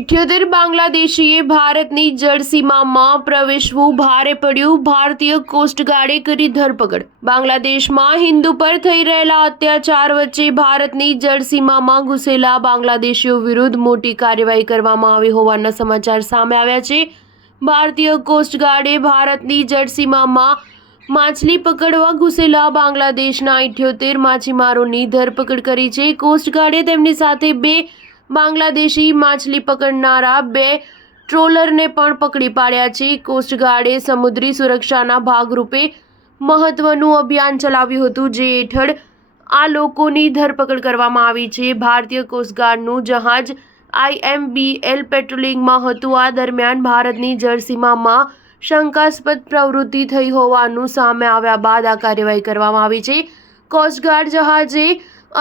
78 બાંગ્લાદેશીએ ભારતની જળસીમામાં પ્રવેશવું ભારે પડ્યું. ભારતીય કોસ્ટગાર્ડે કરી ધરપકડ. બાંગ્લાદેશમાં હિન્દુ પર થઈ રહેલા અત્યાચાર વચ્ચે ભારતની જળસીમામાં ઘૂસેલા બાંગ્લાદેશીઓ વિરુદ્ધ મોટી કાર્યવાહી કરવામાં આવી હોવાના સમાચાર સામે આવ્યા છે. ભારતીય કોસ્ટગાર્ડે ભારતની જળસીમામાં માછલી પકડવા ઘૂસેલા બાંગ્લાદેશના 78 માછીમારોની ધરપકડ કરી છે. કોસ્ટગાર્ડે તેમની સાથે 2 બાંગ્લાદેશી માછલી પકડનારા 2 ટ્રોલરને પણ પકડી પાડ્યા છે. કોસ્ટગાર્ડે સમુદ્રી સુરક્ષાના ભાગરૂપે મહત્વનું અભિયાન ચલાવ્યું હતું, જે હેઠળ આ લોકોની ધરપકડ કરવામાં આવી છે. ભારતીય કોસ્ટગાર્ડનું જહાજ IMBL પેટ્રોલિંગમાં હતું. આ દરમિયાન ભારતની જળસીમામાં શંકાસ્પદ પ્રવૃત્તિ થઈ હોવાનું સામે આવ્યા બાદ આ કાર્યવાહી કરવામાં આવી છે. કોસ્ટગાર્ડ જહાજે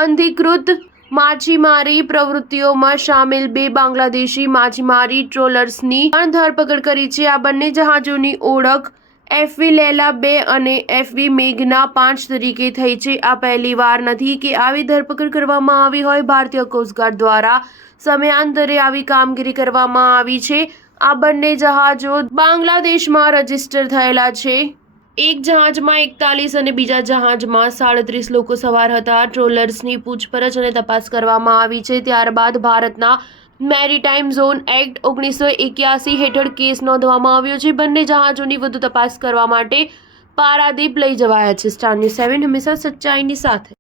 અનધિકૃત માછીમારી પ્રવૃત્તિઓમાં સામેલ 2 બાંગ્લાદેશી માછીમારી ટ્રોલર્સની પણ ધરપકડ કરી છે. આ બંને જહાજોની ઓળખ FV લૈલા 2 અને FV મેઘના 5 તરીકે થઈ છે. આ પહેલીવાર નથી કે આવી ધરપકડ કરવામાં આવી હોય. ભારતીય કોસ્ટગાર્ડ દ્વારા સમયાંતરે આવી કામગીરી કરવામાં આવી છે. આ બંને જહાજો બાંગ્લાદેશમાં રજીસ્ટર થયેલા છે. એક જહાજમાં 41 અને બીજા જહાજમાં 37 લોકો સવાર હતા. ટ્રોલર્સની પૂછપરછ અને તપાસ કરવામાં આવી છે. ત્યારબાદ ભારતના મેરીટાઈમ ઝોન એક્ટ 1981 હેઠળ કેસ નોંધવામાં આવ્યો છે. બંને જહાજોની વધુ તપાસ કરવા માટે પારાદીપ લઈ જવાયા છે. સ્ટાર ન્યૂઝ 7 હંમેશા સચ્ચાઈની સાથે.